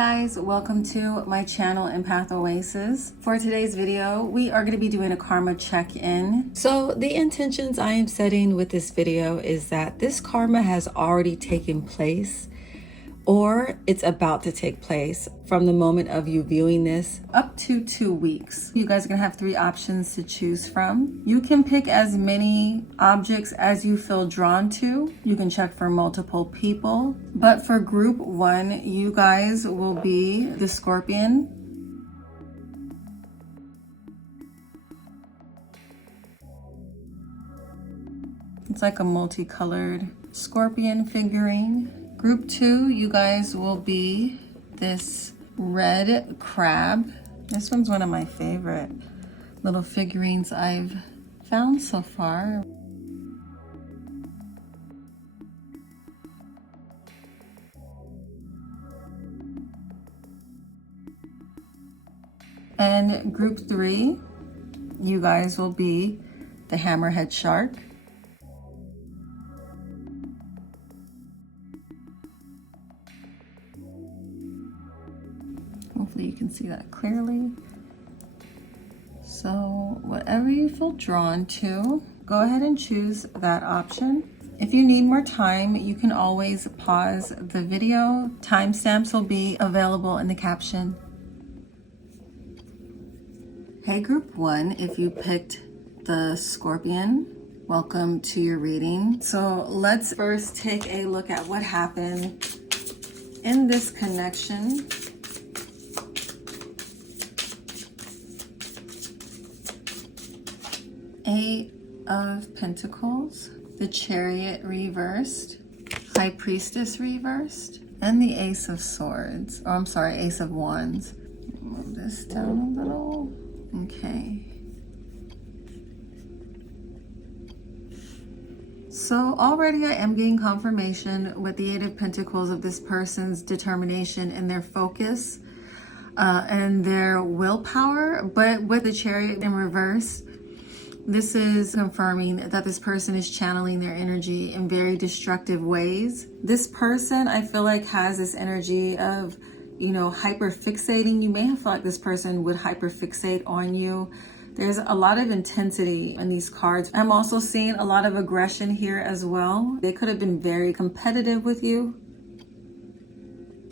guys, welcome to my channel EmpathOasis. For today's video, we are going to be doing a karma check-in. So the intentions I am setting with this video is that this karma has already taken place or it's about to take place from the moment of you viewing this up to 2 weeks. You guys are gonna have 3 options to choose from. You can pick as many objects as you feel drawn to. You can check for multiple people. But for group 1, you guys will be the Scorpion, it's like a multicolored scorpion figurine. Group 2, you guys will be this red crab. This one's one of my favorite little figurines I've found so far. And group 3, you guys will be the hammerhead shark. Hopefully you can see that clearly. So whatever you feel drawn to, go ahead and choose that option. If you need more time, you can always pause the video. Timestamps will be available in the caption. Hey group 1, if you picked the Scorpion, welcome to your reading. So let's first take a look at what happened in this connection. Eight of Pentacles, the Chariot reversed, High Priestess reversed, and the Ace of Swords. Oh, I'm sorry, Ace of Wands. Move this down a little. Okay. So already I am getting confirmation with the Eight of Pentacles of this person's determination and their focus and their willpower. But with the Chariot in reverse, this is confirming that this person is channeling their energy in very destructive ways. This person, I feel like, has this energy of, hyper fixating. You may have felt like this person would hyper fixate on you. There's a lot of intensity in these cards. I'm also seeing a lot of aggression here as well. They could have been very competitive with you.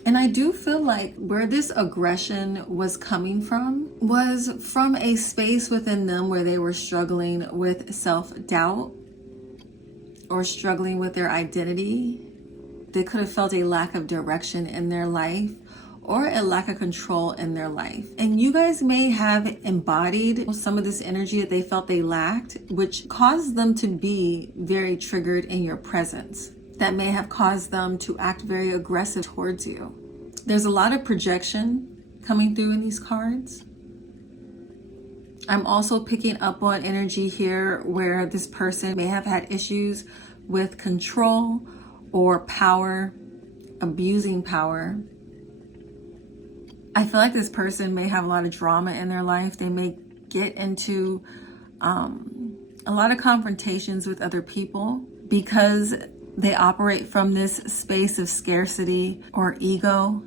And I do feel like where this aggression was coming from was from a space within them where they were struggling with self-doubt or struggling with their identity. They could have felt a lack of direction in their life or a lack of control in their life. And you guys may have embodied some of this energy that they felt they lacked, which caused them to be very triggered in your presence. That may have caused them to act very aggressive towards you. There's a lot of projection coming through in these cards. I'm also picking up on energy here where this person may have had issues with control or power, abusing power. I feel like this person may have a lot of drama in their life. They may get into a lot of confrontations with other people because they operate from this space of scarcity or ego.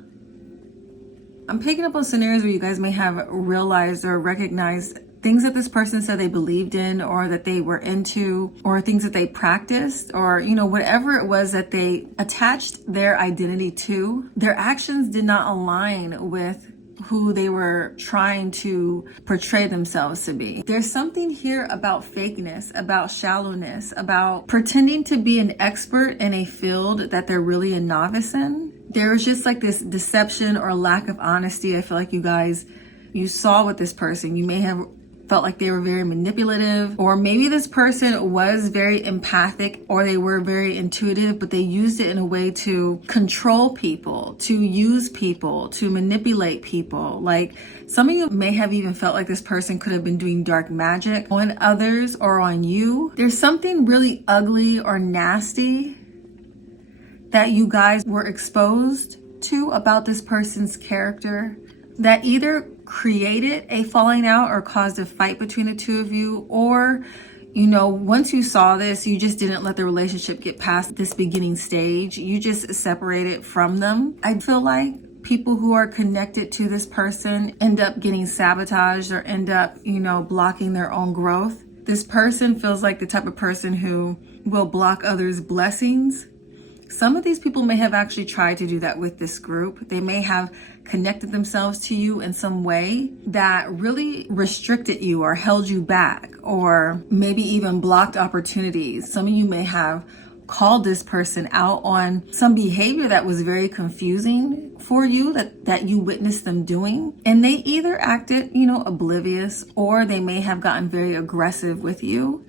I'm picking up on scenarios where you guys may have realized or recognized things that this person said they believed in or that they were into or things that they practiced or, whatever it was that they attached their identity to. Their actions did not align with who they were trying to portray themselves to be. There's something here about fakeness, about shallowness, about pretending to be an expert in a field that they're really a novice in. There's just like this deception or lack of honesty. I feel like you saw with this person. You may have felt like they were very manipulative, or maybe this person was very empathic or they were very intuitive, but they used it in a way to control people, to use people, to manipulate people. Like some of you may have even felt like this person could have been doing dark magic on others or on you. There's something really ugly or nasty that you guys were exposed to about this person's character that either created a falling out or caused a fight between the two of you, or once you saw this, you just didn't let the relationship get past this beginning stage. You just separated from them. I feel like people who are connected to this person end up getting sabotaged or end up, blocking their own growth. This person feels like the type of person who will block others' blessings. Some of these people may have actually tried to do that with this group. They may have connected themselves to you in some way that really restricted you or held you back, or maybe even blocked opportunities. Some of you may have called this person out on some behavior that was very confusing for you, that you witnessed them doing. And they either acted, oblivious, or they may have gotten very aggressive with you.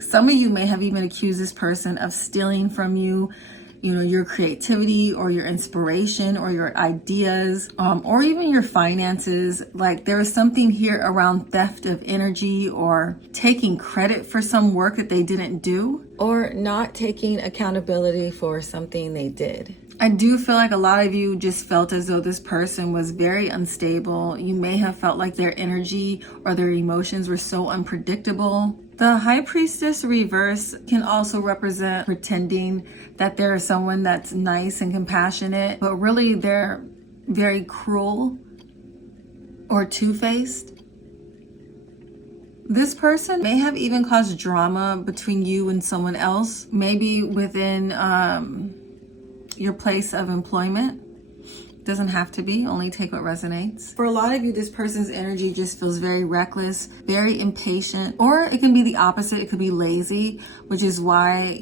Some of you may have even accused this person of stealing from you, your creativity or your inspiration or your ideas, or even your finances. Like there is something here around theft of energy, or taking credit for some work that they didn't do, or not taking accountability for something they did. I do feel like a lot of you just felt as though this person was very unstable. You may have felt like their energy or their emotions were so unpredictable. The High Priestess reverse can also represent pretending that there is someone that's nice and compassionate, but really they're very cruel or two-faced. This person may have even caused drama between you and someone else, maybe within your place of employment. Doesn't have to be, only take what resonates. For a lot of you, this person's energy just feels very reckless, very impatient, or it can be the opposite. It could be lazy, which is why,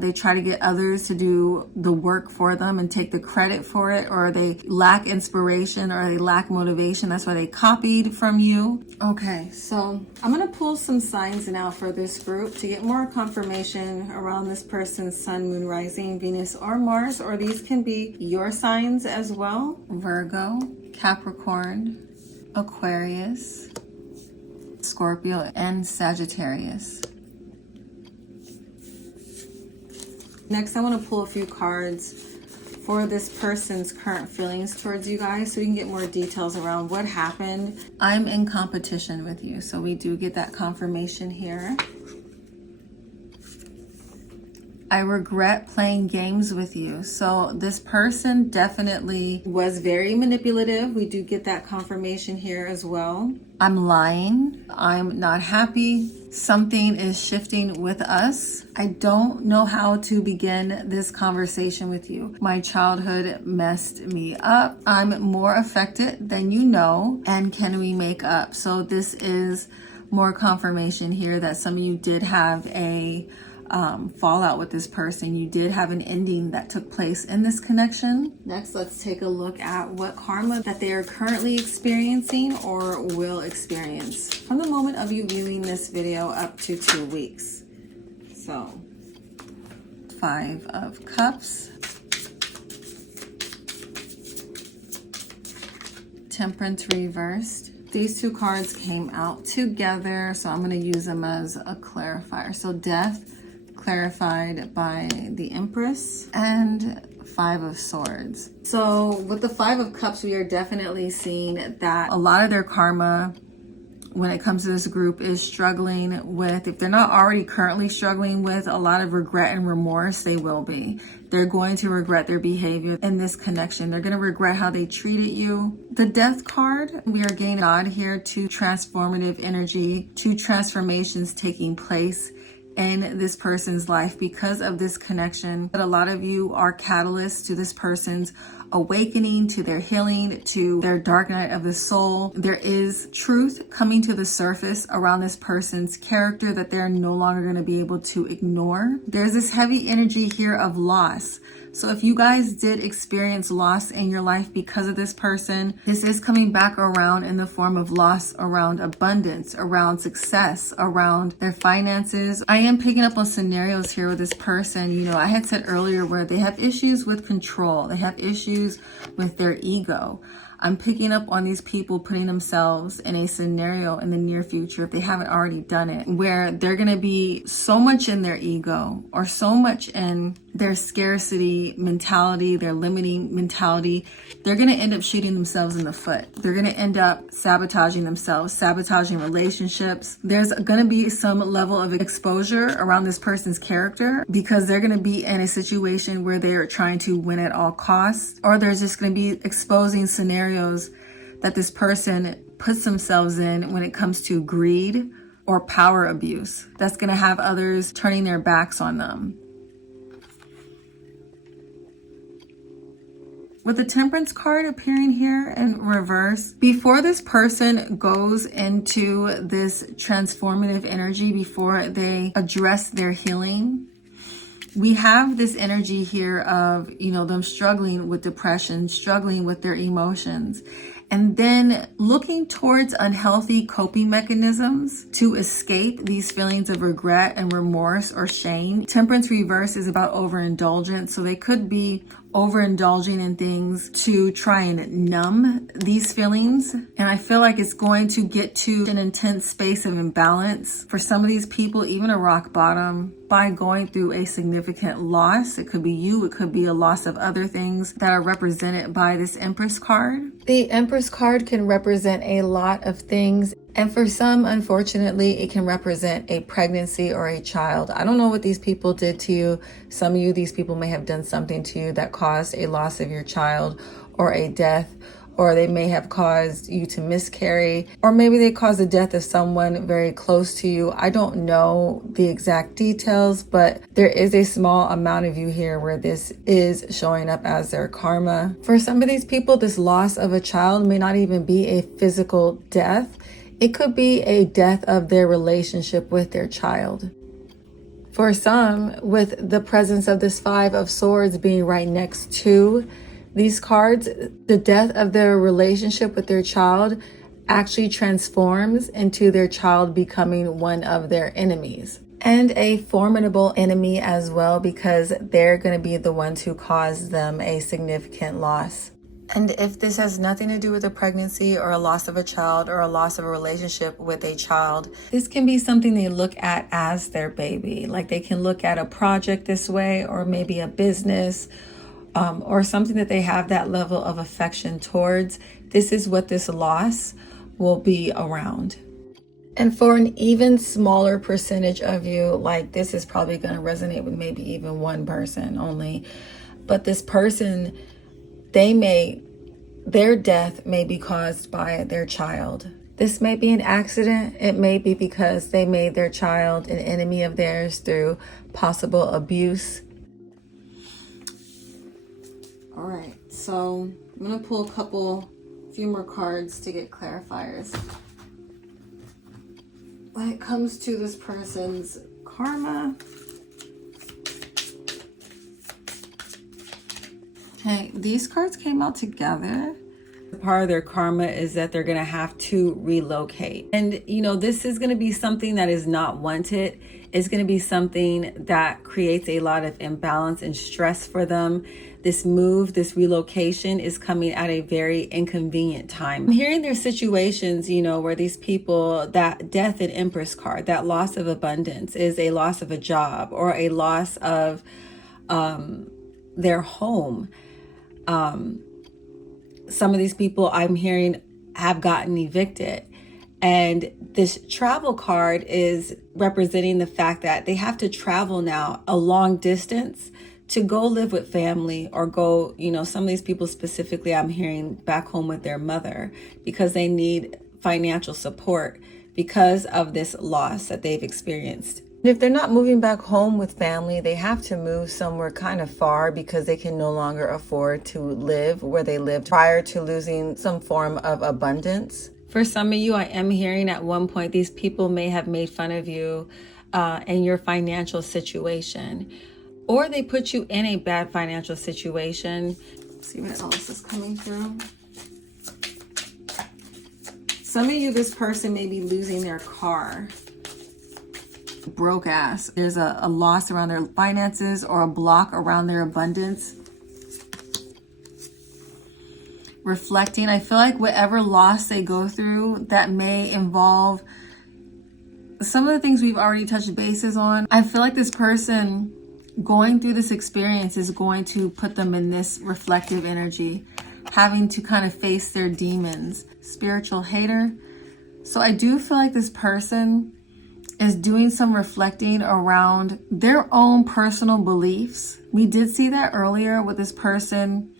they try to get others to do the work for them and take the credit for it, or they lack inspiration or they lack motivation. That's why they copied from you. Okay, so I'm going to pull some signs now for this group to get more confirmation around this person's sun, moon, rising, Venus, or Mars, or these can be your signs as well. Virgo, Capricorn, Aquarius, Scorpio, and Sagittarius. Next, I want to pull a few cards for this person's current feelings towards you guys so we can get more details around what happened. I'm in competition with you, so we do get that confirmation here. I regret playing games with you. So this person definitely was very manipulative. We do get that confirmation here as well. I'm lying. I'm not happy. Something is shifting with us. I don't know how to begin this conversation with you. My childhood messed me up. I'm more affected than you know. And can we make up? So this is more confirmation here that some of you did have a fallout with this person. You did have an ending that took place in this connection. Next, let's take a look at what karma that they are currently experiencing or will experience from the moment of you viewing this video up to 2 weeks. So, 5 of Cups, Temperance reversed. These two cards came out together, so I'm going to use them as a clarifier. So Death, clarified by the Empress, and 5 of Swords. So with the 5 of Cups, we are definitely seeing that a lot of their karma when it comes to this group is struggling with, if they're not already currently struggling with a lot of regret and remorse, they will be. They're going to regret their behavior in this connection. They're going to regret how they treated you. The Death card, we are getting a nod here to transformative energy, to transformations taking place in this person's life because of this connection. But a lot of you are catalysts to this person's awakening, to their healing, to their dark night of the soul. There is truth coming to the surface around this person's character that they're no longer going to be able to ignore. There's this heavy energy here of loss. So if you guys did experience loss in your life because of this person, this is coming back around in the form of loss around abundance, around success, around their finances. I am picking up on scenarios here with this person. You know, I had said earlier where they have issues with control. They have issues with their ego. I'm picking up on these people putting themselves in a scenario in the near future, if they haven't already done it, where they're going to be so much in their ego or so much in their scarcity mentality, their limiting mentality, they're going to end up shooting themselves in the foot. They're going to end up sabotaging themselves, sabotaging relationships. There's going to be some level of exposure around this person's character because they're going to be in a situation where they're trying to win at all costs, or there's just going to be exposing scenarios that this person puts themselves in when it comes to greed or power abuse. That's going to have others turning their backs on them. With the Temperance card appearing here in reverse, before this person goes into this transformative energy, before they address their healing, we have this energy here of, them struggling with depression, struggling with their emotions, and then looking towards unhealthy coping mechanisms to escape these feelings of regret and remorse or shame. Temperance reverse is about overindulgence, so they could be overindulging in things to try and numb these feelings. And I feel like it's going to get to an intense space of imbalance for some of these people, even a rock bottom, by going through a significant loss. It could be you, it could be a loss of other things that are represented by this Empress card. The Empress card can represent a lot of things. And for some, unfortunately, it can represent a pregnancy or a child. I don't know what these people did to you. Some of you, these people may have done something to you that caused a loss of your child or a death, or they may have caused you to miscarry, or maybe they caused the death of someone very close to you. I don't know the exact details, but there is a small amount of you here where this is showing up as their karma. For some of these people, this loss of a child may not even be a physical death. It could be a death of their relationship with their child. For some, with the presence of this Five of Swords being right next to these cards, the death of their relationship with their child actually transforms into their child becoming one of their enemies. And a formidable enemy as well, because they're going to be the ones who cause them a significant loss. And if this has nothing to do with a pregnancy or a loss of a child or a loss of a relationship with a child, this can be something they look at as their baby. Like they can look at a project this way, or maybe a business, or something that they have that level of affection towards. This is what this loss will be around. And for an even smaller percentage of you, like this is probably going to resonate with maybe even one person only. But this person, their death may be caused by their child. This may be an accident. It may be because they made their child an enemy of theirs through possible abuse. All right, so I'm going to pull a few more cards to get clarifiers. When it comes to this person's karma, okay, these cards came out together. Part of their karma is that they're going to have to relocate. And, this is going to be something that is not wanted. It's going to be something that creates a lot of imbalance and stress for them. This move, this relocation is coming at a very inconvenient time. I'm hearing there's situations, where these people, that death and Empress card, that loss of abundance is a loss of a job or a loss of their home. Some of these people I'm hearing have gotten evicted. And this travel card is representing the fact that they have to travel now a long distance to go live with family, or go, some of these people specifically I'm hearing back home with their mother because they need financial support because of this loss that they've experienced. If they're not moving back home with family, they have to move somewhere kind of far because they can no longer afford to live where they lived prior to losing some form of abundance. For some of you, I am hearing at one point these people may have made fun of you and your financial situation, or they put you in a bad financial situation. Let's see what else is coming through. Some of you, this person may be losing their car. Broke ass. There's a loss around their finances or a block around their abundance. Reflecting, I feel like whatever loss they go through that may involve some of the things we've already touched bases on. I feel like this person, going through this experience is going to put them in this reflective energy, having to kind of face their demons. Spiritual hater. So I do feel like this person is doing some reflecting around their own personal beliefs. We did see that earlier with this person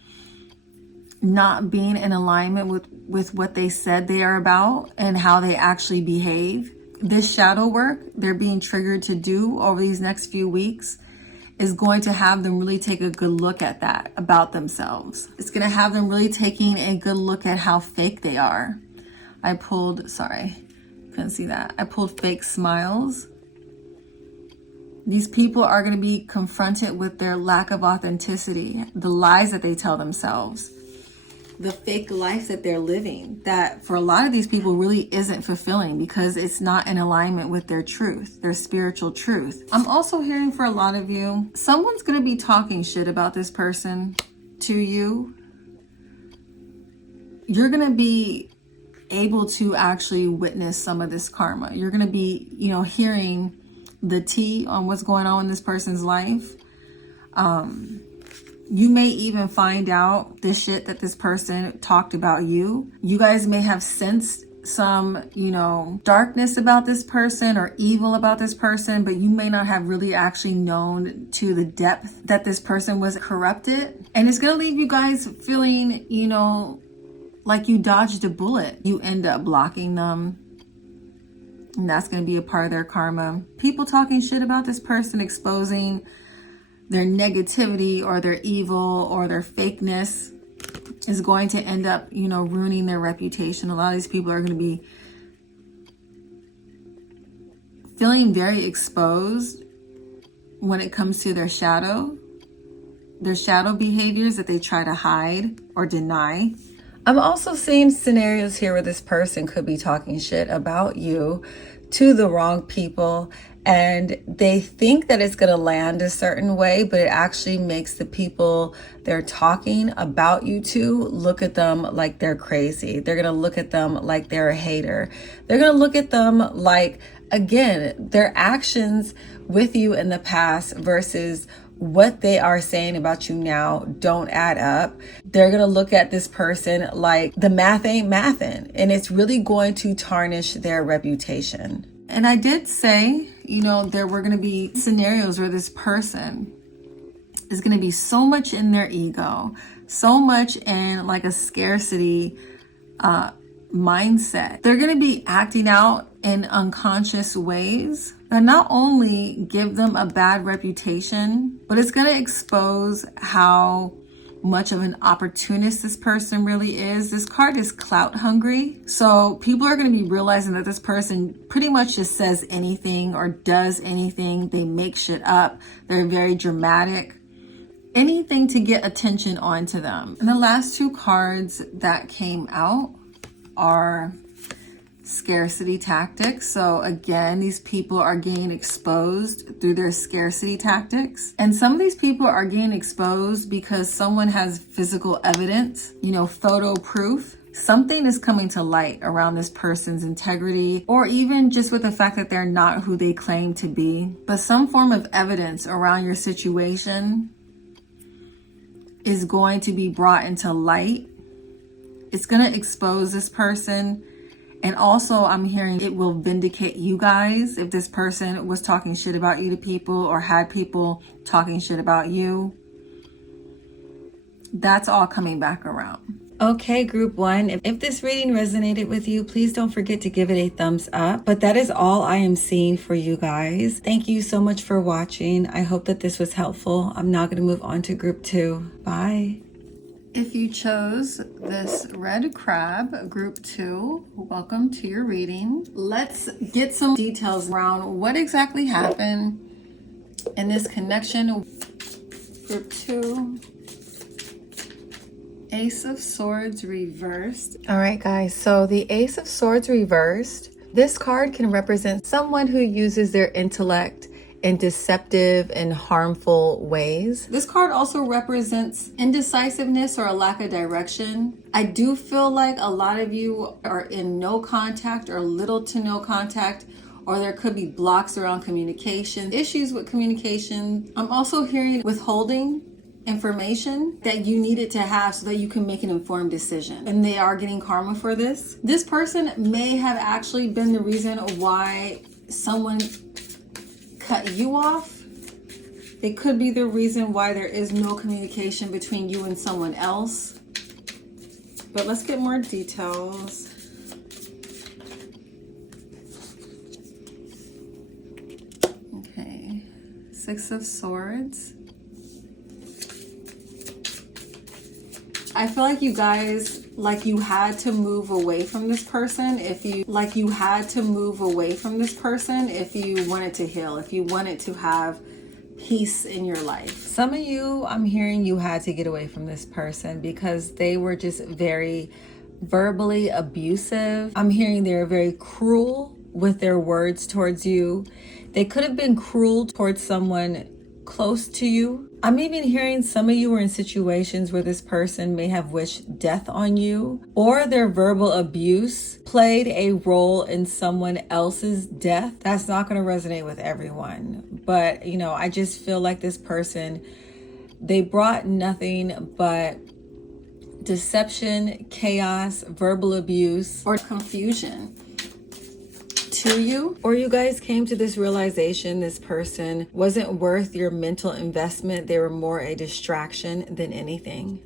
not being in alignment with what they said they are about and how they actually behave. This shadow work they're being triggered to do over these next few weeks is going to have them really take a good look at that about themselves. It's going to have them really taking a good look at how fake they are. I pulled fake smiles. These people are going to be confronted with their lack of authenticity, the lies that they tell themselves, the fake life that they're living, that for a lot of these people really isn't fulfilling because it's not in alignment with their truth, their spiritual truth. I'm also hearing for a lot of you, someone's going to be talking shit about this person to you. You're going to be able to actually witness some of this karma. You're going to be, hearing the tea on what's going on in this person's life. You may even find out the shit that this person talked about you. You guys may have sensed some, darkness about this person or evil about this person, but you may not have really actually known to the depth that this person was corrupted. And it's going to leave you guys feeling, like you dodged a bullet. You end up blocking them. And that's going to be a part of their karma. People talking shit about this person, exposing their negativity or their evil or their fakeness is going to end up, ruining their reputation. A lot of these people are going to be feeling very exposed when it comes to their shadow behaviors that they try to hide or deny. I'm also seeing scenarios here where this person could be talking shit about you to the wrong people, and they think that it's going to land a certain way, but it actually makes the people they're talking about you to look at them like they're crazy. They're going to look at them like they're a hater. They're going to look at them like, again, their actions with you in the past versus what they are saying about you now don't add up. They're going to look at this person like the math ain't mathin', and it's really going to tarnish their reputation. And I did say, there were going to be scenarios where this person is going to be so much in their ego, so much in like a scarcity mindset. They're going to be acting out in unconscious ways that not only give them a bad reputation, but it's going to expose how much of an opportunist this person really is. This card is clout hungry. So people are going to be realizing that this person pretty much just says anything or does anything. They make shit up. They're very dramatic. Anything to get attention onto them. And the last two cards that came out are scarcity tactics. So again, these people are getting exposed through their scarcity tactics. And some of these people are getting exposed because someone has physical evidence, photo proof. Something is coming to light around this person's integrity, or even just with the fact that they're not who they claim to be. But some form of evidence around your situation is going to be brought into light. It's going to expose this person. And also I'm hearing it will vindicate you guys if this person was talking shit about you to people or had people talking shit about you. That's all coming back around. Okay, group one, if this reading resonated with you, please don't forget to give it a thumbs up. But that is all I am seeing for you guys. Thank you so much for watching. I hope that this was helpful. I'm now going to move on to group two. Bye. If you chose this red crab, group 2, welcome to your reading. Let's get some details around what exactly happened in this connection. Group 2, Ace of Swords reversed. All right, guys, so the Ace of Swords reversed. This card can represent someone who uses their intellect in deceptive and harmful ways. This card also represents indecisiveness or a lack of direction. I do feel like a lot of you are in no contact or little to no contact or there could be blocks around communication, issues with communication. I'm also hearing withholding information that you needed to have so that you can make an informed decision. And they are getting karma for this. This person may have actually been the reason why someone cut you off. It could be the reason why there is no communication between you and someone else. But let's get more details. Okay, Six of Swords. I feel like you guys, you had to move away from this person if you wanted to heal, if you wanted to have peace in your life. Some of you, I'm hearing you had to get away from this person because they were just very verbally abusive. I'm hearing they were very cruel with their words towards you. They could have been cruel towards someone close to you. I'm even hearing some of you were in situations where this person may have wished death on you, or their verbal abuse played a role in someone else's death. That's not going to resonate with everyone. But, I just feel like this person, they brought nothing but deception, chaos, verbal abuse, or confusion to you. Or you guys came to this realization this person wasn't worth your mental investment. They were more a distraction than anything.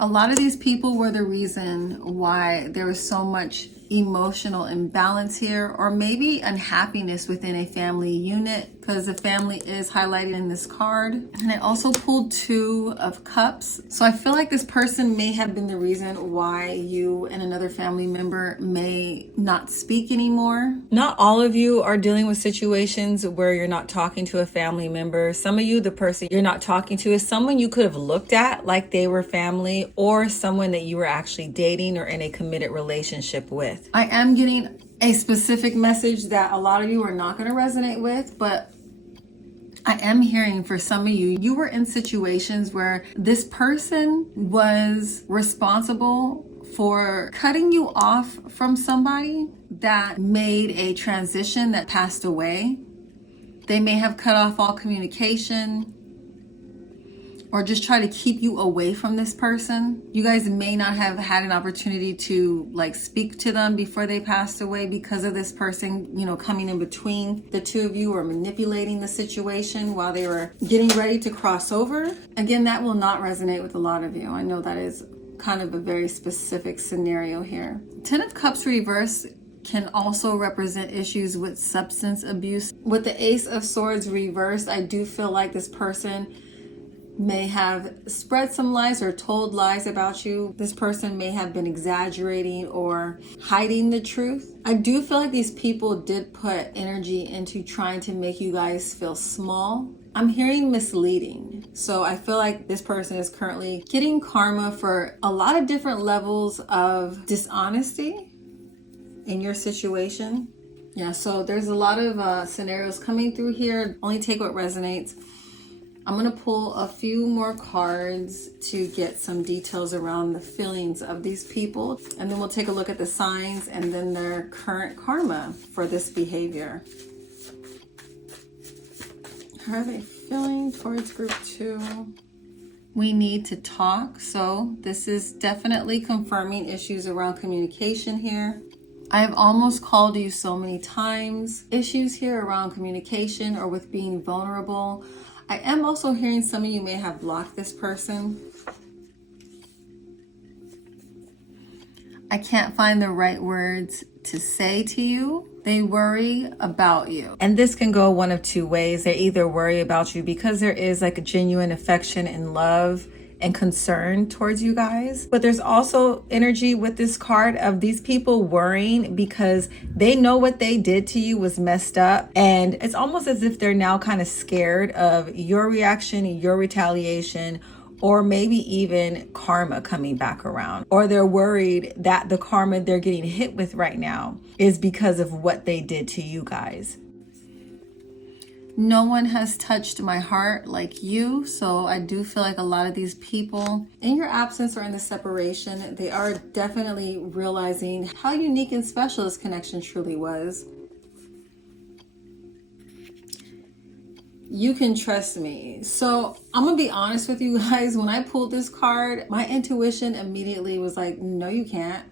A lot of these people were the reason why there was so much emotional imbalance here, or maybe unhappiness within a family unit, because the family is highlighted in this card. And I also pulled Two of Cups. So I feel like this person may have been the reason why you and another family member may not speak anymore. Not all of you are dealing with situations where you're not talking to a family member. Some of you, the person you're not talking to is someone you could have looked at like they were family, or someone that you were actually dating or in a committed relationship with. I am getting a specific message that a lot of you are not going to resonate with, but I am hearing for some of you, you were in situations where this person was responsible for cutting you off from somebody that made a transition, that passed away. They may have cut off all communication, or just try to keep you away from this person. You guys may not have had an opportunity to speak to them before they passed away because of this person, coming in between the two of you or manipulating the situation while they were getting ready to cross over. Again, that will not resonate with a lot of you. I know that is kind of a very specific scenario here. Ten of Cups reverse can also represent issues with substance abuse. With the Ace of Swords reversed, I do feel like this person may have spread some lies or told lies about you. This person may have been exaggerating or hiding the truth. I do feel like these people did put energy into trying to make you guys feel small. I'm hearing misleading. So I feel like this person is currently getting karma for a lot of different levels of dishonesty in your situation. Yeah, so there's a lot of scenarios coming through here. Only take what resonates. I'm going to pull a few more cards to get some details around the feelings of these people. And then we'll take a look at the signs and then their current karma for this behavior. How are they feeling towards group 2? We need to talk. So this is definitely confirming issues around communication here. I have almost called you so many times. Issues here around communication or with being vulnerable. I am also hearing some of you may have blocked this person. I can't find the right words to say to you. They worry about you. And this can go one of two ways. They either worry about you because there is a genuine affection and love and concern towards you guys. But there's also energy with this card of these people worrying because they know what they did to you was messed up. And it's almost as if they're now kind of scared of your reaction, your retaliation, or maybe even karma coming back around. Or they're worried that the karma they're getting hit with right now is because of what they did to you guys. No one has touched my heart like you. So I do feel like a lot of these people in your absence or in the separation, they are definitely realizing how unique and special this connection truly was. you can trust me. So I'm gonna be honest with you guys. When I pulled this card, my intuition immediately was like, no, you can't.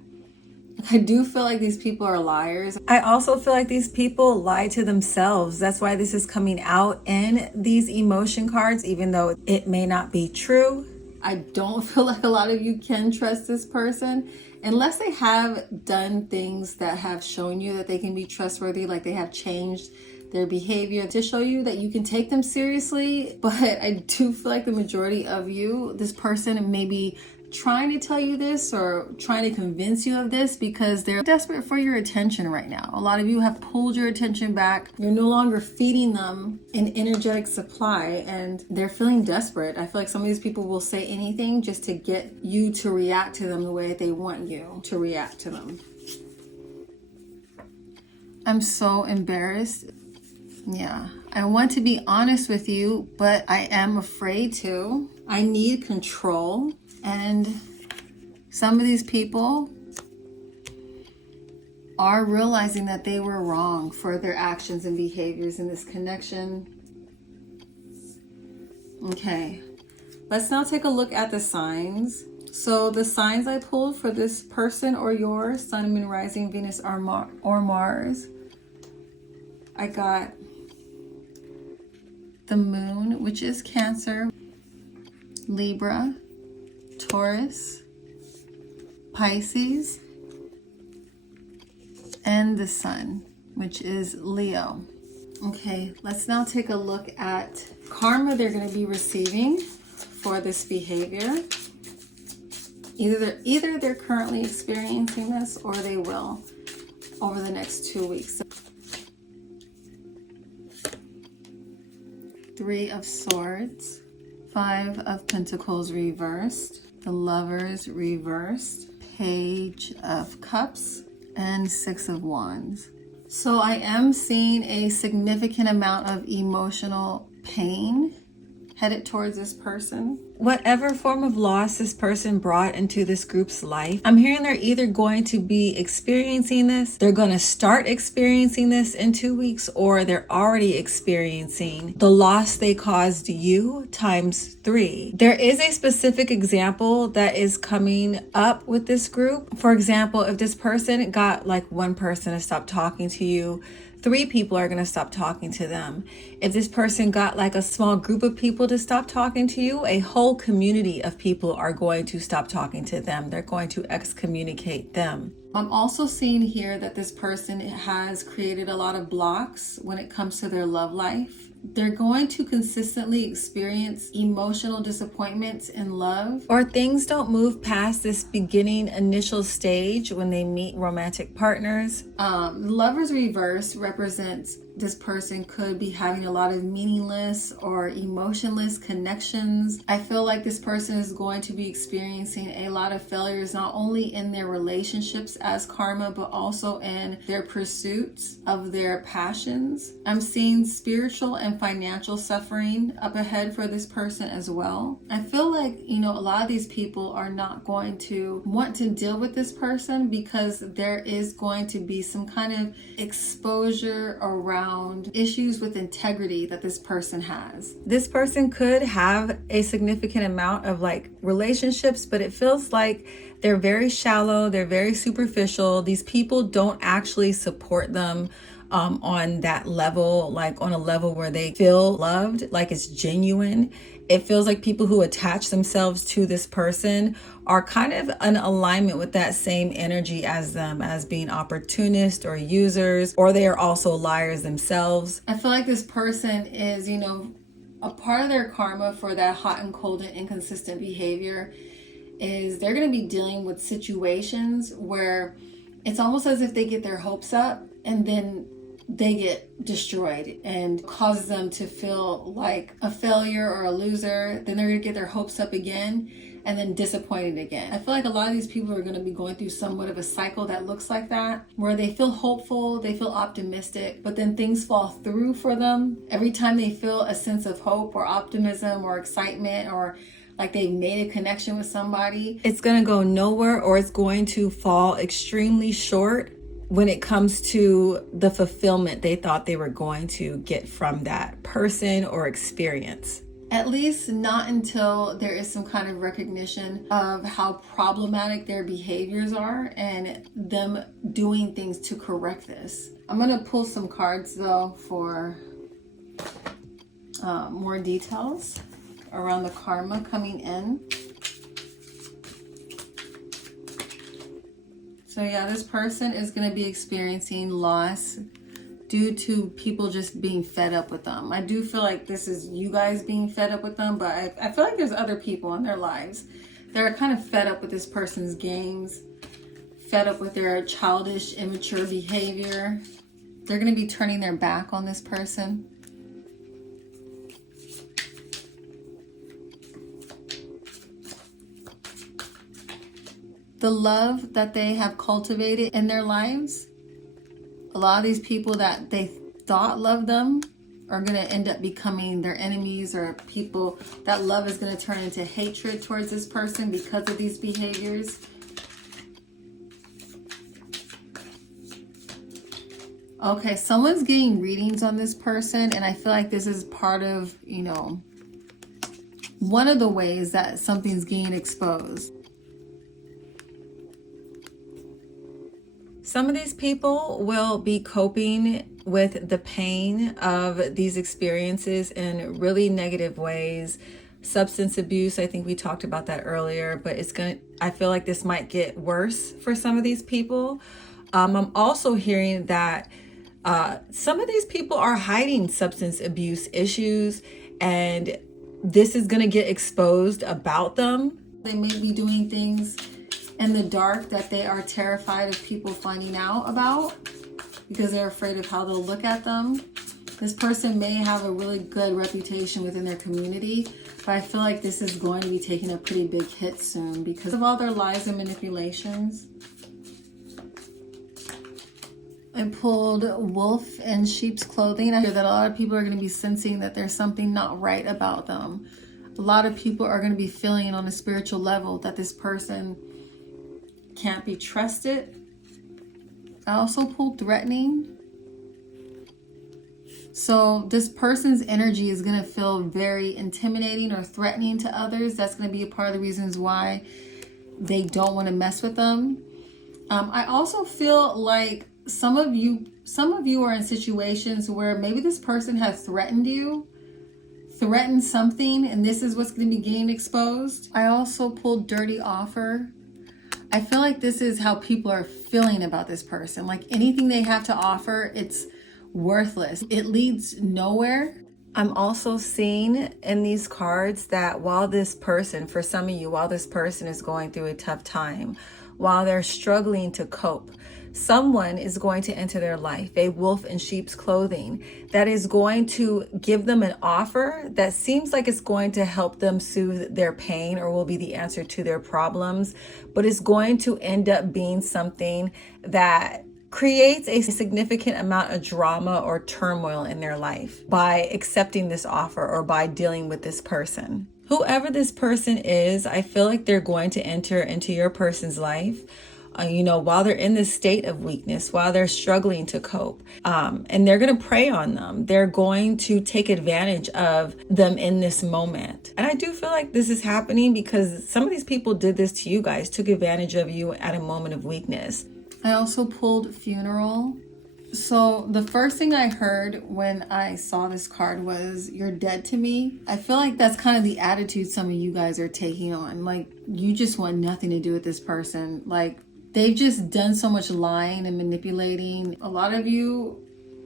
I do feel like these people are liars. I also feel like these people lie to themselves. That's why this is coming out in these emotion cards, even though it may not be true. I don't feel like a lot of you can trust this person unless they have done things that have shown you that they can be trustworthy, like they have changed their behavior to show you that you can take them seriously. But I do feel like the majority of you, this person may be trying to tell you this or trying to convince you of this because they're desperate for your attention right now. A lot of you have pulled your attention back. You're no longer feeding them an energetic supply and they're feeling desperate. I feel like some of these people will say anything just to get you to react to them the way that they want you to react to them. I'm so embarrassed. Yeah, I want to be honest with you, but I am afraid to. I need control. And some of these people are realizing that they were wrong for their actions and behaviors in this connection. Okay, let's now take a look at the signs. So the signs I pulled for this person or your Sun, Moon, Rising, Venus, or Mars, I got the Moon, which is Cancer, Libra, Taurus, Pisces, and the Sun, which is Leo. Okay, let's now take a look at karma they're going to be receiving for this behavior. Either they're currently experiencing this or they will over the next 2 weeks. Three of Swords, Five of Pentacles reversed, the Lovers reversed, Page of Cups, and Six of Wands. So I am seeing a significant amount of emotional pain headed towards this person. Whatever form of loss this person brought into this group's life, I'm hearing they're either going to be experiencing this, they're going to start experiencing this in 2 weeks, or they're already experiencing the loss they caused you times 3. There is a specific example that is coming up with this group. For example, if this person got like one person to stop talking to you, 3 people are going to stop talking to them. If this person got like a small group of people to stop talking to you, a whole community of people are going to stop talking to them. They're going to excommunicate them. I'm also seeing here that this person has created a lot of blocks when it comes to their love life. They're going to consistently experience emotional disappointments in love, or things don't move past this beginning initial stage when they meet romantic partners. Lovers reverse represents this person could be having a lot of meaningless or emotionless connections. I feel like this person is going to be experiencing a lot of failures, not only in their relationships as karma, but also in their pursuits of their passions. I'm seeing spiritual and financial suffering up ahead for this person as well. I feel like, a lot of these people are not going to want to deal with this person because there is going to be some kind of exposure around issues with integrity that this person has. This person could have a significant amount of like relationships, but it feels like they're very shallow, they're very superficial. These people don't actually support them on that level, like on a level where they feel loved, like it's genuine. It feels like people who attach themselves to this person are kind of in alignment with that same energy as them, as being opportunists or users, or they are also liars themselves. I feel like this person is, a part of their karma for that hot and cold and inconsistent behavior is they're going to be dealing with situations where it's almost as if they get their hopes up and then they get destroyed and causes them to feel like a failure or a loser. Then they're going to get their hopes up again and then disappointed again. I feel like a lot of these people are going to be going through somewhat of a cycle that looks like that, where they feel hopeful, they feel optimistic, but then things fall through for them. Every time they feel a sense of hope or optimism or excitement, or like they've made a connection with somebody, it's going to go nowhere, or it's going to fall extremely short when it comes to the fulfillment they thought they were going to get from that person or experience. At least not until there is some kind of recognition of how problematic their behaviors are and them doing things to correct this. I'm going to pull some cards though for more details around the karma coming in. So yeah, this person is going to be experiencing loss due to people just being fed up with them. I do feel like this is you guys being fed up with them, but I feel like there's other people in their lives that are kind of fed up with this person's games, fed up with their childish, immature behavior. They're going to be turning their back on this person. The love that they have cultivated in their lives, a lot of these people that they thought loved them are going to end up becoming their enemies, or people that love is going to turn into hatred towards this person because of these behaviors. Okay, someone's getting readings on this person, and I feel like this is part of, you know, one of the ways that something's getting exposed. Some of these people will be coping with the pain of these experiences in really negative ways. Substance abuse, I think we talked about that earlier, but I feel like this might get worse for some of these people. I'm also hearing that some of these people are hiding substance abuse issues, and this is going to get exposed about them. They may be doing things in the dark that they are terrified of people finding out about because they're afraid of how they'll look at them. This person may have a really good reputation within their community, but I feel like this is going to be taking a pretty big hit soon because of all their lies and manipulations. I pulled wolf in sheep's clothing. I hear that a lot of people are going to be sensing that there's something not right about them. A lot of people are going to be feeling on a spiritual level that this person can't be trusted. I also pulled threatening. So this person's energy is going to feel very intimidating or threatening to others. That's going to be a part of the reasons why they don't want to mess with them. I also feel like some of you are in situations where maybe this person has threatened something, and this is what's going to be getting exposed. I also pulled dirty offer. I feel like this is how people are feeling about this person. Like anything they have to offer, it's worthless. It leads nowhere. I'm also seeing in these cards that for some of you, while this person is going through a tough time, while they're struggling to cope, someone is going to enter their life, a wolf in sheep's clothing, that is going to give them an offer that seems like it's going to help them soothe their pain or will be the answer to their problems, but it's going to end up being something that creates a significant amount of drama or turmoil in their life by accepting this offer or by dealing with this person. Whoever this person is, I feel like they're going to enter into your person's life while they're in this state of weakness, while they're struggling to cope, and they're going to prey on them. They're going to take advantage of them in this moment. And I do feel like this is happening because some of these people did this to you guys, took advantage of you at a moment of weakness. I also pulled funeral. So the first thing I heard when I saw this card was, "You're dead to me." I feel like that's kind of the attitude some of you guys are taking on. Like, you just want nothing to do with this person. Like, they've just done so much lying and manipulating. A lot of you,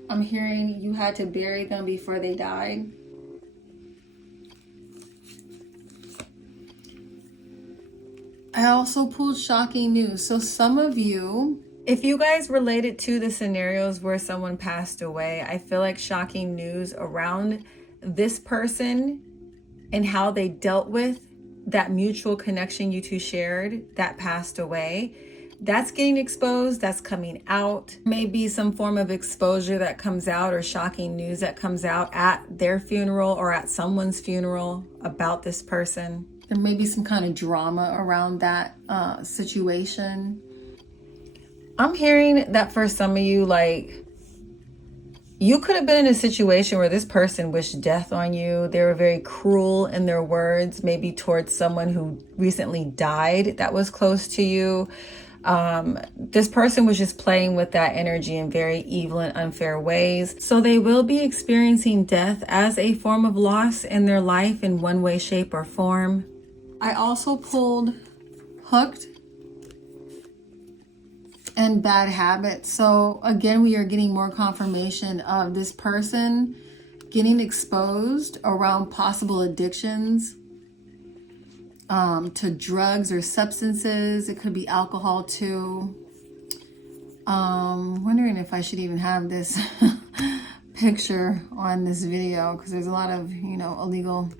I'm hearing you had to bury them before they died. I also pulled shocking news. So some of you, if you guys related to the scenarios where someone passed away, I feel like shocking news around this person and how they dealt with that mutual connection you two shared that passed away, that's getting exposed, that's coming out. Maybe some form of exposure that comes out or shocking news that comes out at their funeral or at someone's funeral about this person. There may be some kind of drama around that situation. I'm hearing that for some of you, like, you could have been in a situation where this person wished death on you. They were very cruel in their words, maybe towards someone who recently died that was close to you. This person was just playing with that energy in very evil and unfair ways. So they will be experiencing death as a form of loss in their life in one way, shape, or form. I also pulled hooked and bad habits. So again, we are getting more confirmation of this person getting exposed around possible addictions to drugs or substances. It could be alcohol too. Wondering if I should even have this picture on this video, because there's a lot of, illegal.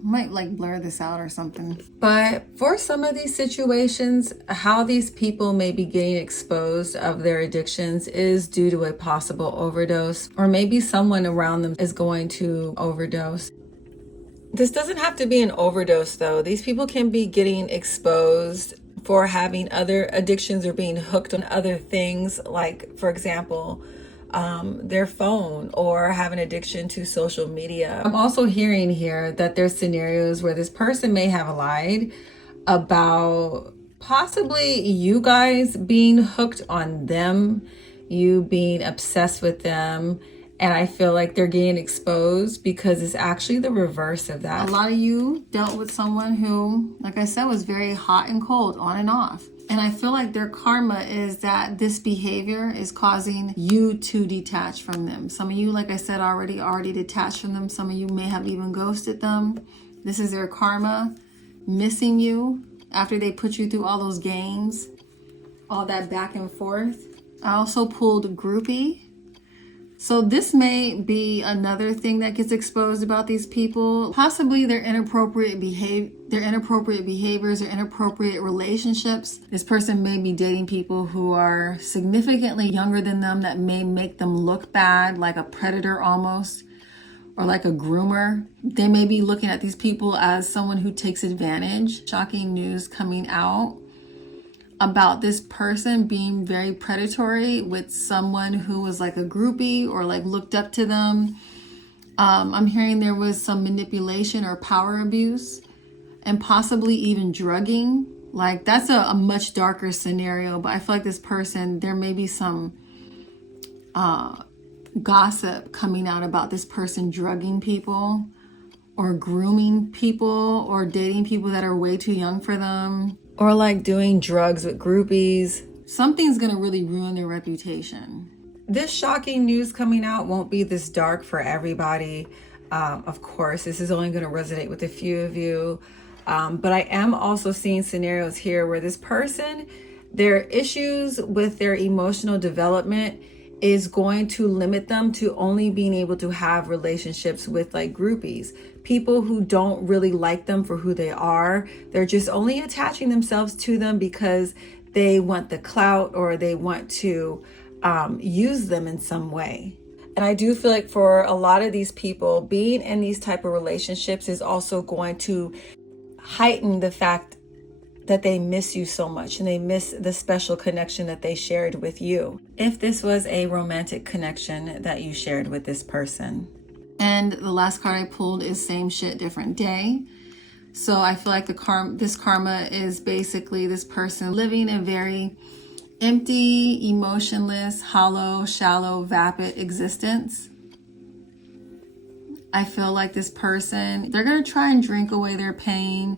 Might like blur this out or something. But for some of these situations, how these people may be getting exposed of their addictions is due to a possible overdose, or maybe someone around them is going to overdose. This doesn't have to be an overdose though. These people can be getting exposed for having other addictions or being hooked on other things, like, for example, their phone, or have an addiction to social media. I'm also hearing here that there's scenarios where this person may have lied about possibly you guys being hooked on them, you being obsessed with them. And I feel like they're getting exposed because it's actually the reverse of that. A lot of you dealt with someone who, like I said, was very hot and cold, on and off. And I feel like their karma is that this behavior is causing you to detach from them. Some of you, like I said, already detached from them. Some of you may have even ghosted them. This is their karma, missing you after they put you through all those games, all that back and forth. I also pulled groupie. So this may be another thing that gets exposed about these people. Possibly their inappropriate behaviors or inappropriate relationships. This person may be dating people who are significantly younger than them, that may make them look bad, like a predator almost, or like a groomer. They may be looking at these people as someone who takes advantage. Shocking news coming out about this person being very predatory with someone who was like a groupie or like looked up to them. I'm hearing there was some manipulation or power abuse, and possibly even drugging. Like, that's a much darker scenario, but I feel like this person, there may be some gossip coming out about this person drugging people or grooming people or dating people that are way too young for them, or like doing drugs with groupies. Something's gonna really ruin their reputation. This shocking news coming out won't be this dark for everybody. Of course, this is only gonna resonate with a few of you. But I am also seeing scenarios here where this person, their issues with their emotional development is going to limit them to only being able to have relationships with like groupies, people who don't really like them for who they are. They're just only attaching themselves to them because they want the clout, or they want to use them in some way. And I do feel like for a lot of these people, being in these type of relationships is also going to heighten the fact that they miss you so much, and they miss the special connection that they shared with you. If this was a romantic connection that you shared with this person. And the last card I pulled is same shit, different day. So I feel like this karma is basically this person living a very empty, emotionless, hollow, shallow, vapid existence. I feel like this person, they're going to try and drink away their pain,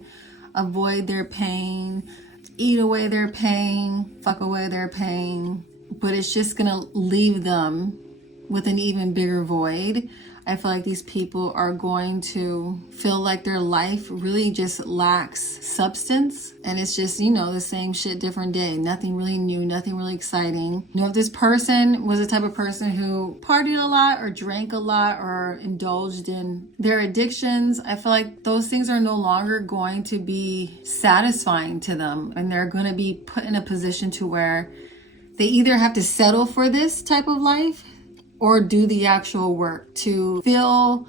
avoid their pain, eat away their pain, fuck away their pain, but it's just going to leave them with an even bigger void. I feel like these people are going to feel like their life really just lacks substance, and it's just, the same shit, different day. Nothing really new, nothing really exciting. If this person was the type of person who partied a lot or drank a lot or indulged in their addictions, I feel like those things are no longer going to be satisfying to them, and they're going to be put in a position to where they either have to settle for this type of life or do the actual work to feel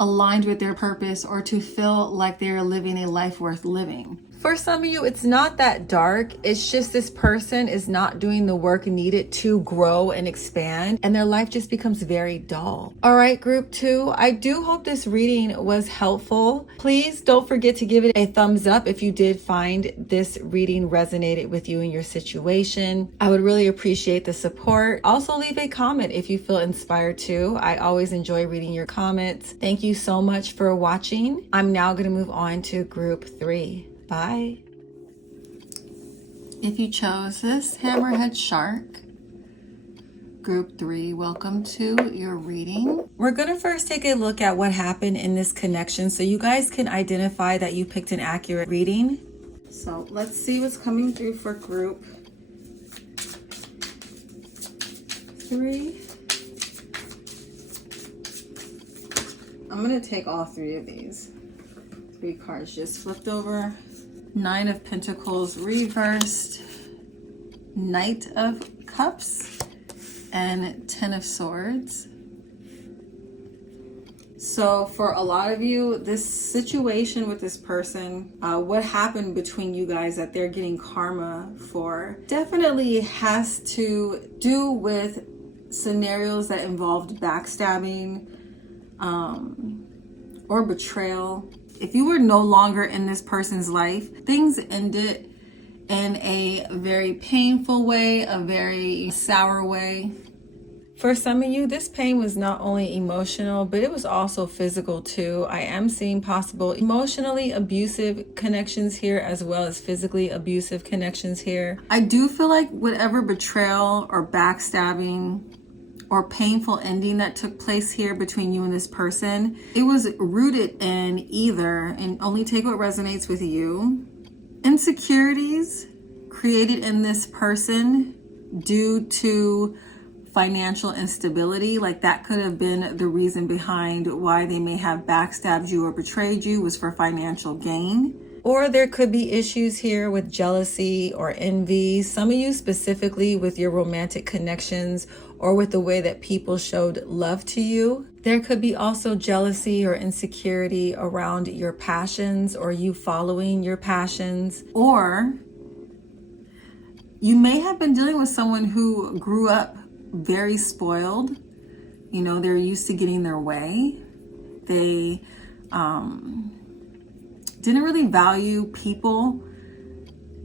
aligned with their purpose, or to feel like they're living a life worth living. For some of you, it's not that dark. It's just this person is not doing the work needed to grow and expand, and their life just becomes very dull. All right, group 2, I do hope this reading was helpful. Please don't forget to give it a thumbs up if you did find this reading resonated with you in your situation. I would really appreciate the support. Also, leave a comment if you feel inspired to. I always enjoy reading your comments. Thank you so much for watching. I'm now going to move on to group 3. Bye. If you chose this hammerhead shark, group 3, welcome to your reading. We're going to first take a look at what happened in this connection so you guys can identify that you picked an accurate reading. So let's see what's coming through for group 3. I'm going to take all 3 of these. 3 cards just flipped over. 9 of Pentacles reversed, Knight of Cups, and 10 of Swords. So for a lot of you, this situation with this person, what happened between you guys that they're getting karma for, definitely has to do with scenarios that involved backstabbing or betrayal. If you were no longer in this person's life, things ended in a very painful way, a very sour way. For some of you, this pain was not only emotional, but it was also physical too. I am seeing possible emotionally abusive connections here as well as physically abusive connections here. I do feel like whatever betrayal or backstabbing or painful ending that took place here between you and this person, it was rooted in either, and only take what resonates with you, insecurities created in this person due to financial instability. Like that could have been the reason behind why they may have backstabbed you or betrayed you, was for financial gain. Or there could be issues here with jealousy or envy. Some of you specifically with your romantic connections or with the way that people showed love to you. There could be also jealousy or insecurity around your passions or you following your passions. Or you may have been dealing with someone who grew up very spoiled. You know, they're used to getting their way. They didn't really value people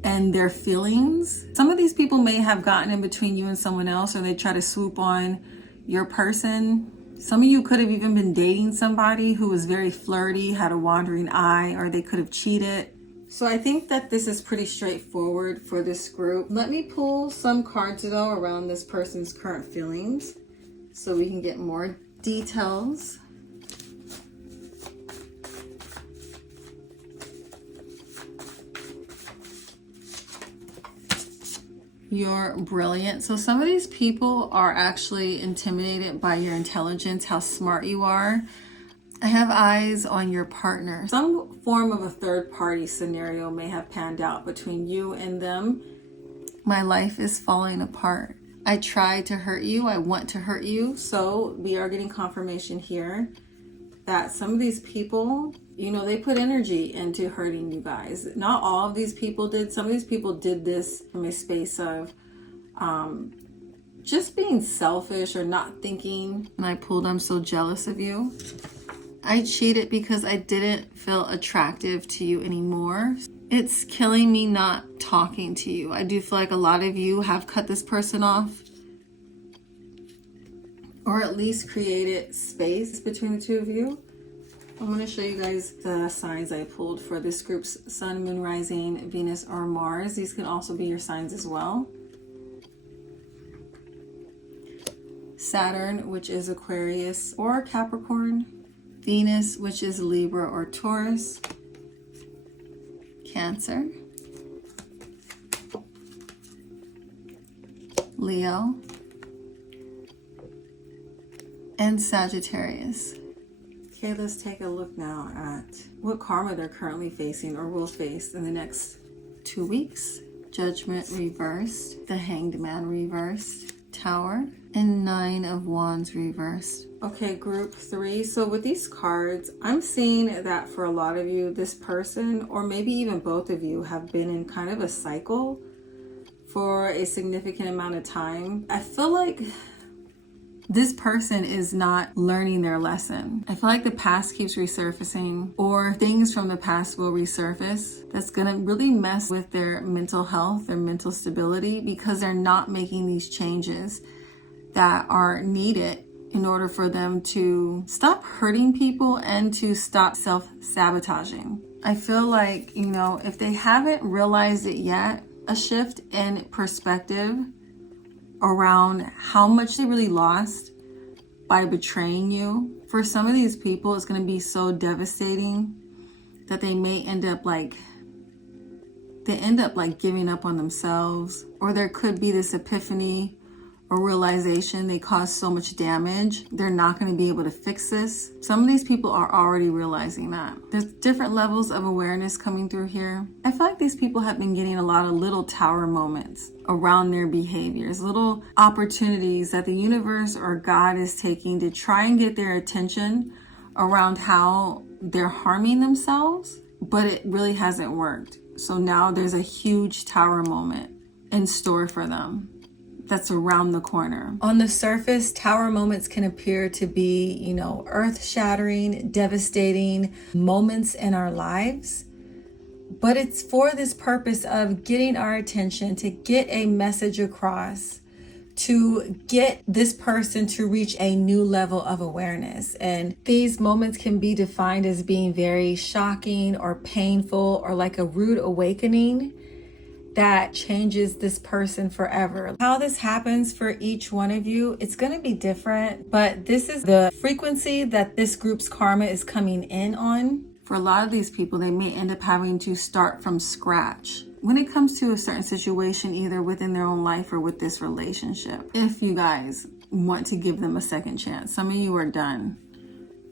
and their feelings. Some of these people may have gotten in between you and someone else, or they try to swoop on your person. Some of you could have even been dating somebody who was very flirty, had a wandering eye, or they could have cheated. So I think that this is pretty straightforward for this group. Let me pull some cards though around this person's current feelings so we can get more details. You're brilliant. So some of these people are actually intimidated by your intelligence, how smart you are. I have eyes on your partner. Some form of a third party scenario may have panned out between you and them. My life is falling apart. I tried to hurt you. I want to hurt you. So we are getting confirmation here that some of these people, you know, they put energy into hurting you guys. Not all of these people did. Some of these people did this from a space of just being selfish or not thinking. And I pulled, I'm so jealous of you. I cheated because I didn't feel attractive to you anymore. It's killing me not talking to you. I do feel like a lot of you have cut this person off, or at least created space between the two of you. I'm going to show you guys the signs I pulled for this group's Sun, Moon, Rising, Venus, or Mars. These can also be your signs as well. Saturn, which is Aquarius or Capricorn. Venus, which is Libra or Taurus. Cancer. Leo. And Sagittarius. Okay, let's take a look now at what karma they're currently facing or will face in the next 2 weeks. Judgment reversed. The Hanged Man reversed. Tower, and 9 of Wands reversed. Okay, group 3. So with these cards, I'm seeing that for a lot of you, this person, or maybe even both of you, have been in kind of a cycle for a significant amount of time. I feel like this person is not learning their lesson. I feel like the past keeps resurfacing, or things from the past will resurface. That's gonna really mess with their mental health, their mental stability, because they're not making these changes that are needed in order for them to stop hurting people and to stop self-sabotaging. I feel like, if they haven't realized it yet, a shift in perspective around how much they really lost by betraying you. For some of these people, it's going to be so devastating that they may end up like giving up on themselves, or there could be this epiphany or realization they caused so much damage, they're not going to be able to fix this. Some of these people are already realizing that. There's different levels of awareness coming through here. I feel like these people have been getting a lot of little tower moments around their behaviors, little opportunities that the universe or God is taking to try and get their attention around how they're harming themselves, but it really hasn't worked. So now there's a huge tower moment in store for them that's around the corner. On the surface, tower moments can appear to be, earth-shattering, devastating moments in our lives. But it's for this purpose of getting our attention, to get a message across, to get this person to reach a new level of awareness. And these moments can be defined as being very shocking or painful, or like a rude awakening that changes this person forever. How this happens for each one of you, it's going to be different, but this is the frequency that this group's karma is coming in on. For a lot of these people, they may end up having to start from scratch when it comes to a certain situation, either within their own life or with this relationship. If you guys want to give them a second chance, some of you are done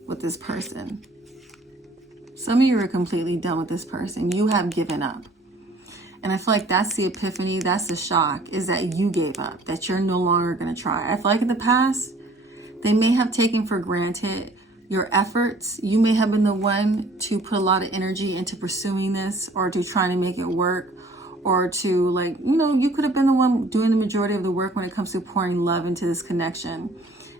with this person. Some of you are completely done with this person. You have given up. And I feel like that's the epiphany, that's the shock, is that you gave up, that you're no longer going to try. I feel like in the past, they may have taken for granted your efforts. You may have been the one to put a lot of energy into pursuing this, or to trying to make it work, or to you could have been the one doing the majority of the work when it comes to pouring love into this connection.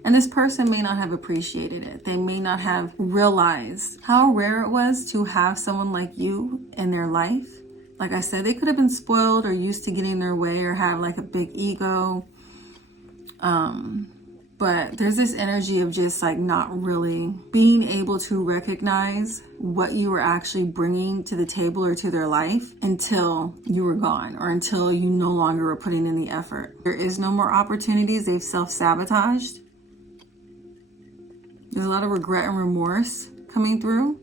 And this person may not have appreciated it. They may not have realized how rare it was to have someone like you in their life. Like I said, they could have been spoiled or used to getting their way, or have like a big ego. But there's this energy of just not really being able to recognize what you were actually bringing to the table or to their life until you were gone, or until you no longer were putting in the effort. There is no more opportunities. They've self-sabotaged. There's a lot of regret and remorse coming through,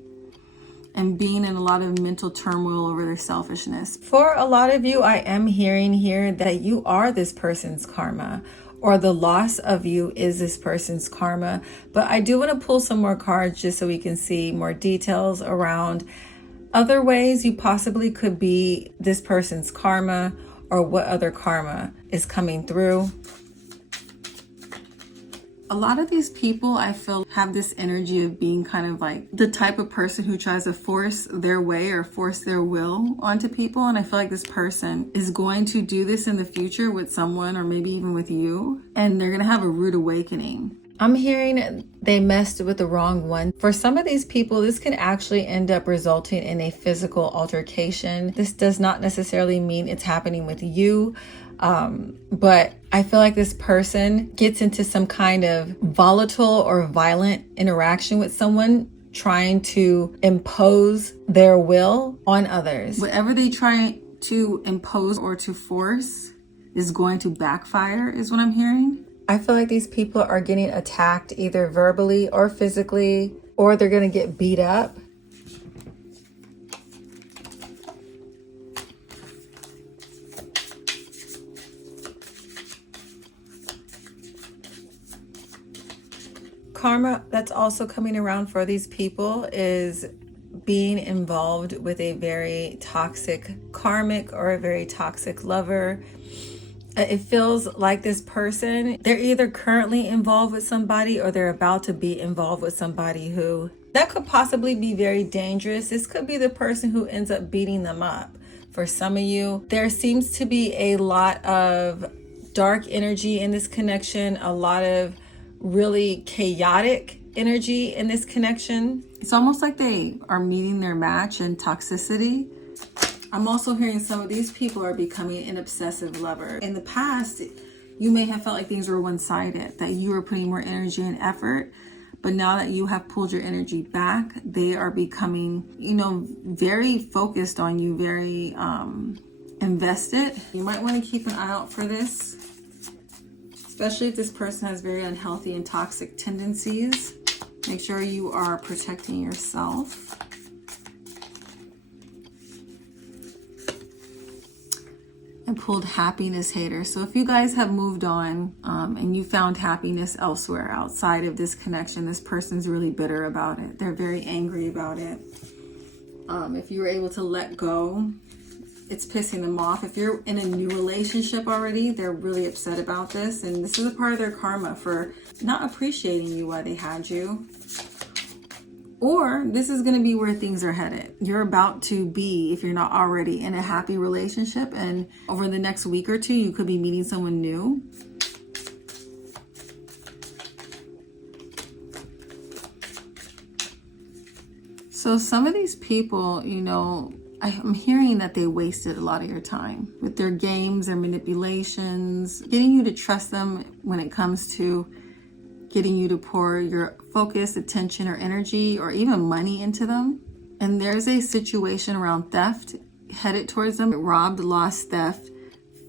and being in a lot of mental turmoil over their selfishness. For a lot of you, I am hearing here that you are this person's karma, or the loss of you is this person's karma. But I do want to pull some more cards just so we can see more details around other ways you possibly could be this person's karma, or what other karma is coming through. A lot of these people, I feel, have this energy of being kind of like the type of person who tries to force their way or force their will onto people. And I feel like this person is going to do this in the future with someone, or maybe even with you. And they're going to have a rude awakening. I'm hearing they messed with the wrong one. For some of these people, this can actually end up resulting in a physical altercation. This does not necessarily mean it's happening with you. But I feel like this person gets into some kind of volatile or violent interaction with someone, trying to impose their will on others. Whatever they try to impose or to force is going to backfire, is what I'm hearing. I feel like these people are getting attacked either verbally or physically, or they're going to get beat up. Karma that's also coming around for these people is being involved with a very toxic karmic, or a very toxic lover. It feels like this person, they're either currently involved with somebody or they're about to be involved with somebody who, that could possibly be very dangerous. This could be the person who ends up beating them up. For some of you, there seems to be a lot of dark energy in this connection, a lot of really chaotic energy in this connection. It's almost like they are meeting their match in toxicity. I'm also hearing some of these people are becoming an obsessive lover. In the past, you may have felt like things were one-sided, that you were putting more energy and effort, but now that you have pulled your energy back, they are becoming, very focused on you, very invested. You might want to keep an eye out for this, especially if this person has very unhealthy and toxic tendencies. Make sure you are protecting yourself. And pulled happiness hater. So if you guys have moved on and you found happiness elsewhere outside of this connection, this person's really bitter about it. They're very angry about it. If you were able to let go, it's pissing them off. If you're in a new relationship already, they're really upset about this. And this is a part of their karma for not appreciating you while they had you. Or this is going to be where things are headed. You're about to be, if you're not already, in a happy relationship. And over the next week or two, you could be meeting someone new. So some of these people, I'm hearing that they wasted a lot of your time with their games, their manipulations, getting you to trust them when it comes to getting you to pour your focus, attention, or energy, or even money into them. And there's a situation around theft headed towards them. Robbed, lost, theft,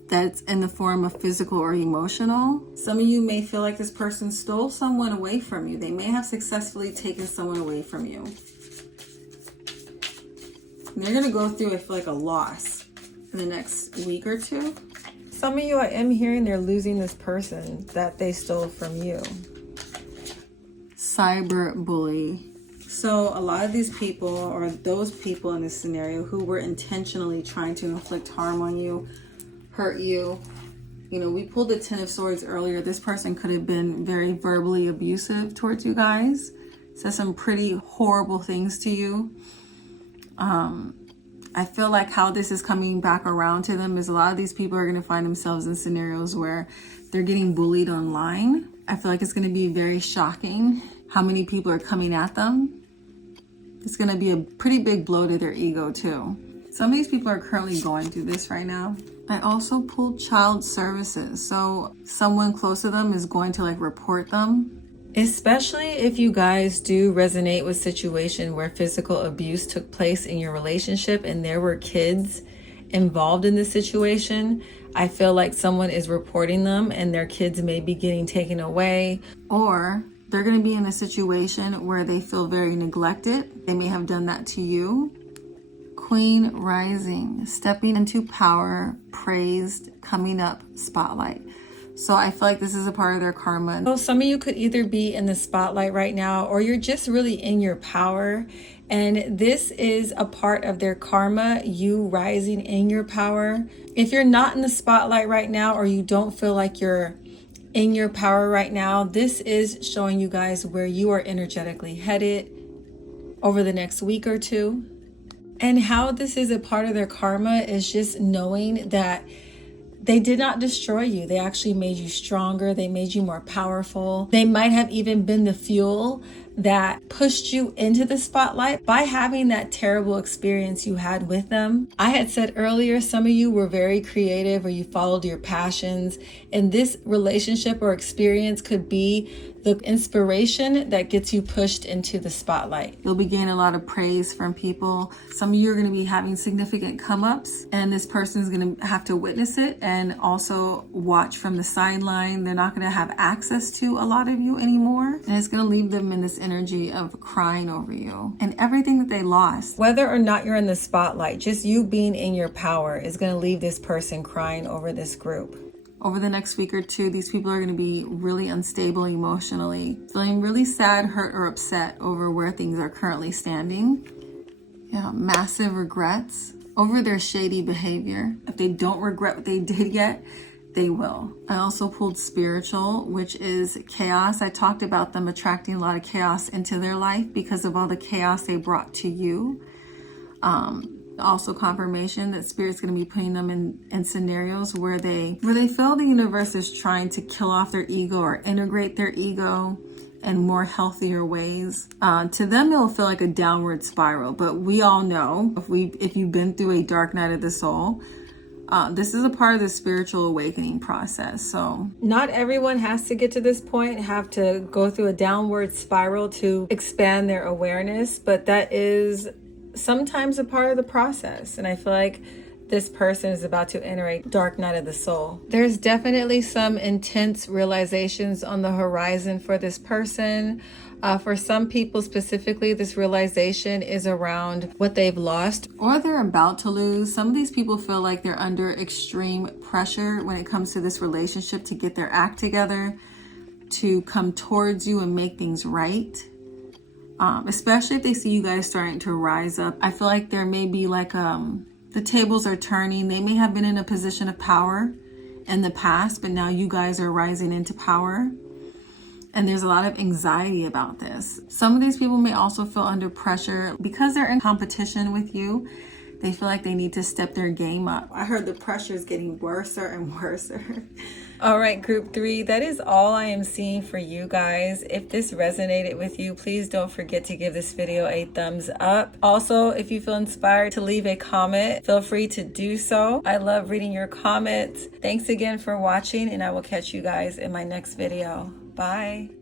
that's in the form of physical or emotional. Some of you may feel like this person stole someone away from you. They may have successfully taken someone away from you. And they're going to go through, I feel like, a loss in the next week or two. Some of you, I am hearing they're losing this person that they stole from you. Cyber bully. So a lot of these people, or those people in this scenario who were intentionally trying to inflict harm on you, hurt you. We pulled the Ten of Swords earlier. This person could have been very verbally abusive towards you guys. Said some pretty horrible things to you. I feel like how this is coming back around to them is a lot of these people are going to find themselves in scenarios where they're getting bullied online. I feel like it's going to be very shocking how many people are coming at them. It's going to be a pretty big blow to their ego too. Some of these people are currently going through this right now. I also pulled child services. So someone close to them is going to report them. Especially if you guys do resonate with situation where physical abuse took place in your relationship and there were kids involved in this situation. I feel like someone is reporting them and their kids may be getting taken away, or they're going to be in a situation where they feel very neglected. They may have done that to you. Queen rising, stepping into power, praised, coming up, spotlight. So I feel like this is a part of their karma. So some of you could either be in the spotlight right now, or you're just really in your power. And this is a part of their karma, you rising in your power. If you're not in the spotlight right now, or you don't feel like you're in your power right now, this is showing you guys where you are energetically headed over the next week or two. And how this is a part of their karma is just knowing that they did not destroy you. They actually made you stronger. They made you more powerful. They might have even been the fuel that pushed you into the spotlight by having that terrible experience you had with them. I had said earlier, some of you were very creative, or you followed your passions, and this relationship or experience could be the inspiration that gets you pushed into the spotlight. You'll be getting a lot of praise from people. Some of you are going to be having significant come-ups, and this person is going to have to witness it and also watch from the sideline. They're not going to have access to a lot of you anymore, and it's going to leave them in this energy of crying over you and everything that they lost. Whether or not you're in the spotlight, just you being in your power is going to leave this person crying over this group. Over the next week or two, these people are going to be really unstable emotionally, feeling really sad, hurt, or upset over where things are currently standing. Yeah, massive regrets over their shady behavior. If they don't regret what they did yet, they will. I also pulled spiritual, which is chaos. I talked about them attracting a lot of chaos into their life because of all the chaos they brought to you. Also confirmation that Spirit's going to be putting them in scenarios where they feel the universe is trying to kill off their ego or integrate their ego in more healthier ways. To them, it will feel like a downward spiral, but we all know if you've been through a dark night of the soul, this is a part of the spiritual awakening process. So not everyone has to get to this point, have to go through a downward spiral to expand their awareness, but that is sometimes a part of the process. And I feel like this person is about to enter a dark night of the soul. There's definitely some intense realizations on the horizon for this person. For some people specifically, this realization is around what they've lost or they're about to lose. Some of these people feel like they're under extreme pressure when it comes to this relationship to get their act together, to come towards you and make things right. Especially if they see you guys starting to rise up. I feel like there may be like the tables are turning. They may have been in a position of power in the past, but now you guys are rising into power. And there's a lot of anxiety about this. Some of these people may also feel under pressure because they're in competition with you. They feel like they need to step their game up. I heard the pressure is getting worse and worse. All right, group 3, that is all I am seeing for you guys. If this resonated with you, please don't forget to give this video a thumbs up. Also, if you feel inspired to leave a comment, feel free to do so. I love reading your comments. Thanks again for watching, and I will catch you guys in my next video. Bye.